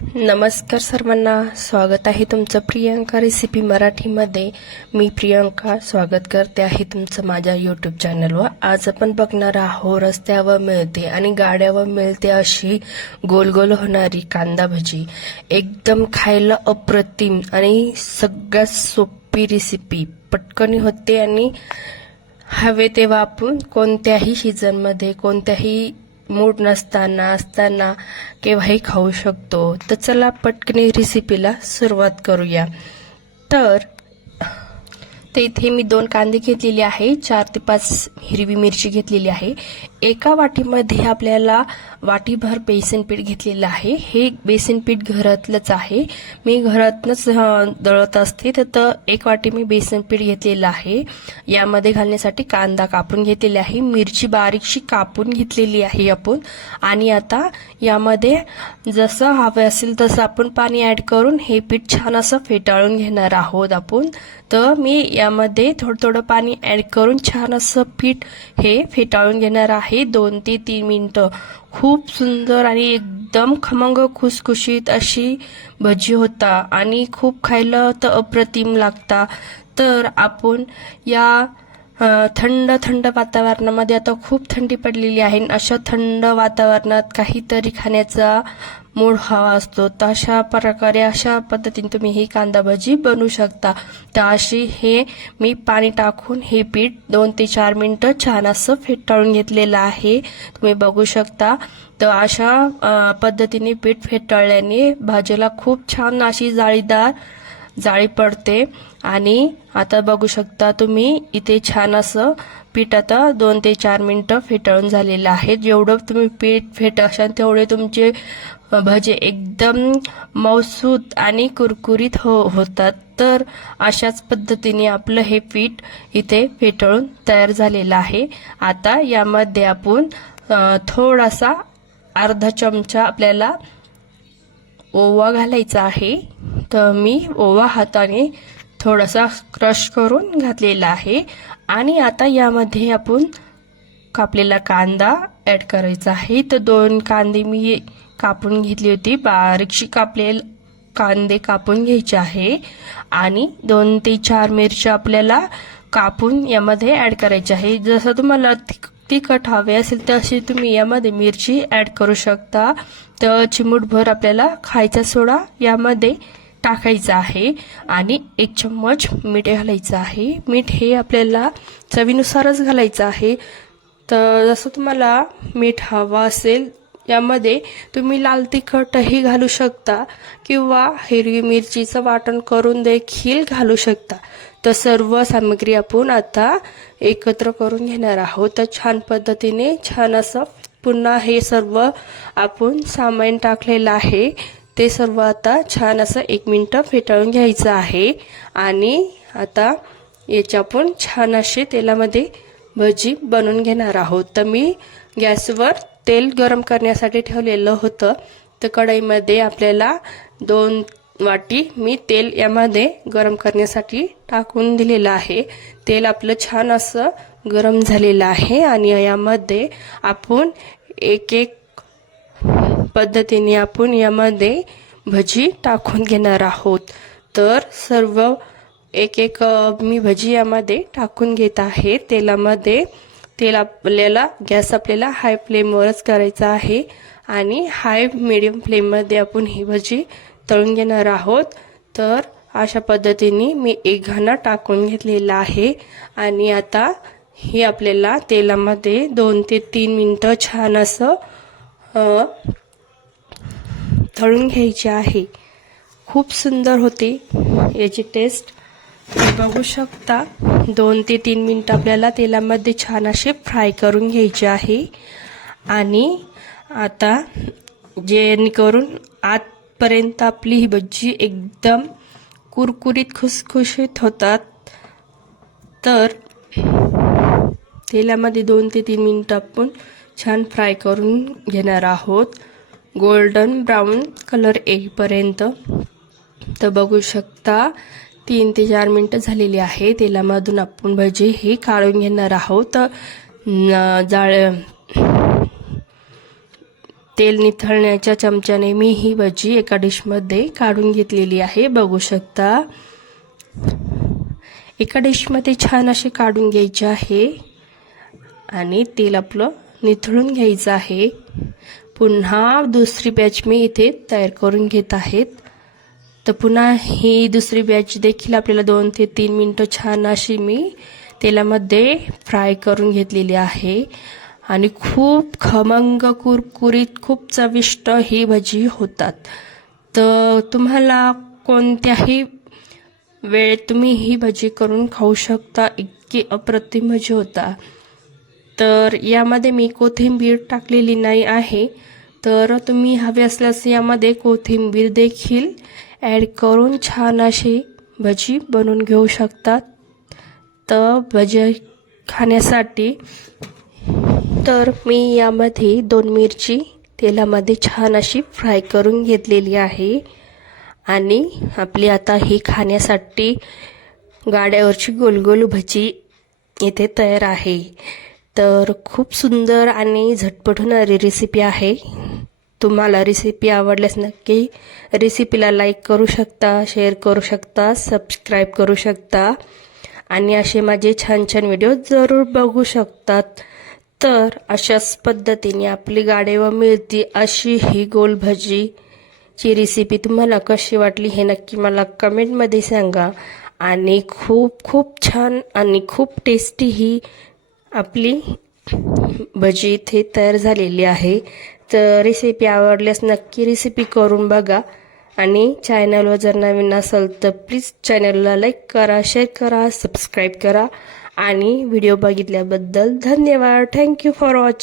नमस्कार सर्वांना स्वागत आहे तुमचं प्रियंका रेसिपी मराठीमध्ये. मी प्रियंका स्वागत करते आहे तुमचं माझ्या यूट्यूब चॅनलवर आज आपण बघणार आहोत रस्त्यावर मिळते आणि गाड्यावर मिळते अशी गोल गोल होणारी कांदा भजी. एकदम खायला अप्रतिम आणि सगळ्यात सोपी रेसिपी पटकनी होते आणि हवे तेव्हा आपण कोणत्याही सीझनमध्ये कोणत्याही मूड नसताना असताना केव्हाही खाऊ शकतो. तर चला पटकन रेसिपीला सुरुवात करूया. तर तर इथे मी दोन कांदे घेतलेले आहे. चार ते पाच हिरवी मिरची घेतलेली आहे. एका वाटीमध्ये आपल्याला वाटीभर बेसन पीठ घेतलेलं आहे. हे बेसन पीठ घरातलंच आहे. मी घरातनंच दळत असते. तर एक वाटी मी बेसन पीठ घेतलेलं आहे. यामध्ये घालण्यासाठी कांदा कापून घेतलेला आहे. मिरची बारीकशी कापून घेतलेली आहे आपण. आणि आता यामध्ये जसं हवे असेल तसं आपण पाणी ॲड करून हे पीठ छान असं फेटाळून घेणार आहोत आपण. तर मी या यामध्ये थोडं थोडं पाणी ॲड करून छान असं पीठ हे फेटाळून घेणार आहे. दोन ते तीन मिनटं. खूप सुंदर आणि एकदम खमंग खुसखुशीत अशी भजी होता. आणि खूप खायला तर अप्रतिम लागता. तर आपण या थंड थंड वातावरणामध्ये आता खूप थंडी पडलेली आहे. अशा थंड वातावरणात काहीतरी खाण्याचा मूळ हवा असतो. तर अशा प्रकारे अशा पद्धतीने तुम्ही ही कांदा भजी बनवू शकता. तर अशी हे मी पाणी टाकून हे पीठ दोन ते चार मिनटं छान असं फेटाळून घेतलेलं आहे. तुम्ही बघू शकता. तर अशा पद्धतीने पीठ फेटाळल्याने भाजीला खूप छान अशी जाळीदार जाळी पडते. आणि आता बघू शकता तुम्ही इथे छान असं पीठ आता दोन ते चार मिनटं फेटाळून झालेलं आहे. जेवढं तुम्ही पीठ फेटाशाल तेवढे तुमचे भजे एकदम मौसूत आणि कुरकुरीत हो होतात. तर अशाच पद्धतीने आपलं हे पीठ इथे फेटाळून तयार झालेलं आहे. आता यामध्ये आपण थोडासा अर्धा चमचा आपल्याला ओवा घालायचा आहे. तर मी ओवा हाताने थोडासा क्रश करून घातलेला आहे. आणि आता यामध्ये आपण कापलेला कांदा ॲड करायचा आहे. तर दोन कांदे मी कापून घेतली होती. बारीकशी कापले कांदे कापून घ्यायचे आहे. आणि दोन ते चार मिरच्या आपल्याला कापून यामध्ये ॲड करायची आहे. जसं तुम्हाला तिखट हवे असेल तशी तुम्ही यामध्ये मिरची ॲड करू शकता. तर चिमूटभर आपल्याला खायचा सोडा यामध्ये. टाकायचं आहे आणि एक चम्मच मीठ घालायचं आहे. मीठ हे आपल्याला चवीनुसारच घालायचं आहे. तर जसं तुम्हाला मीठ हवं असेल यामध्ये तुम्ही लाल तिखटही घालू शकता किंवा हिरवी मिरचीचं वाटण करून देखील घालू शकता. तर सर्व सामग्री आपण आता एकत्र करून घेणार आहोत. तर छान पद्धतीने छान असं पुन्हा हे सर्व आपण सामान टाकलेलं आहे. ते सर्व आता छान असं एक मिनटं फेटाळून घ्यायचं आहे. आणि आता याच्या आपण छान असे तेलामध्ये भजी बनवून घेणार आहोत. तर मी गॅसवर तेल गरम करण्यासाठी ठेवलेलं होतं. तर कढईमध्ये आपल्याला दोन वाटी मी तेल यामध्ये गरम करण्यासाठी टाकून दिलेलं आहे. तेल आपलं छान असं गरम झालेलं आहे. आणि यामध्ये आपण एक एक पद्धतीने आपण यामध्ये भजी टाकून घेणार आहोत. तर सर्व एक एक मी भजी यामध्ये टाकून घेत आहे. तेलामध्ये तेल आपल्याला गॅस आपल्याला हाय फ्लेमवरच करायचा आहे. आणि हाय मिडियम फ्लेममध्ये आपण ही भजी तळून घेणार आहोत. तर अशा पद्धतीने मी एक घाणा टाकून घेतलेला आहे. आणि आता हे आपल्याला तेलामध्ये दोन ते तीन मिनटं छान असं तळून घ्यायचे आहे. खूप सुंदर होते याची टेस्ट तुम्ही बघू शकता दोन ते तीन मिनटं आपल्याला तेलामध्ये छान असे फ्राय करून घ्यायचे आहे. आणि आता जेणेकरून आतपर्यंत आपली ही भजी एकदम कुरकुरीत खुसखुशीत होतात. तर तेलामध्ये दोन ते तीन मिनटं आपण छान फ्राय करून घेणार आहोत. गोल्डन ब्राऊन कलर येईपर्यंत. तर बघू शकता तीन ते चार मिनटं झालेली आहे. तेलामधून आपण भजी हे काढून घेणार आहोत. जाळ तेल निथळण्याच्या चमच्याने मी ही भजी एका डिशमध्ये काढून घेतलेली आहे. बघू शकता एका डिशमध्ये छान अशी काढून घ्यायची आहे. आणि तेल आपलं निथळून घ्यायचं आहे. पुन्हा दुसरी बॅच मी इथे तयार करून घेत आहेत. तर पुन्हा ही दुसरी बॅच देखील आपल्याला दोन ते तीन मिनटं छान अशी मी तेलामध्ये फ्राय करून घेतलेली आहे. आणि खूप खमंग कुरकुरीत खूप चविष्ट ही भजी होतात. तर तुम्हाला कोणत्याही वेळेत तुम्ही ही भजी करून खाऊ शकता. इतकी अप्रतिम भजी होता. तर यामध्ये मी कोथिंबीर टाकलेली नाही आहे. तर तुम्ही हवे असल्यास यामध्ये कोथिंबीर देखील ॲड करून छान अशी भजी बनवून घेऊ शकतात. तर भजी खाण्यासाठी तर मी यामध्ये दोन मिरची तेलामध्ये छान अशी फ्राय करून घेतलेली आहे. आणि आपली आता ही खाण्यासाठी गाड्यावरची गोलगोल भजी इथे तयार आहे. तर खूप सुंदर आणि झटपट होणारी रेसिपी आहे. तुम्हाला रेसिपी आवडल्यास नक्की रेसिपीला लाईक करू शकता शेअर करू शकता सबस्क्राईब करू शकता. आणि असे माझे छान छान व्हिडिओ जरूर बघू शकतात. तर अशाच पद्धतीने आपली गाडेवा मिळती अशी ही गोल भजी ची रेसिपी तुम्हाला कशी वाटली हे नक्की मला कमेंटमध्ये सांगा. आणि खूप खूप छान आणि खूप टेस्टी ही आपली भजी इथे तयार झालेली आहे. तर रेसिपी आवडल्यास नक्की रेसिपी करून बघा. आणि चॅनलवर जर नवीन असाल तर प्लीज चॅनलला लाईक करा शेअर करा सबस्क्राईब करा. आणि व्हिडिओ बघितल्याबद्दल धन्यवाद. Thank you for watching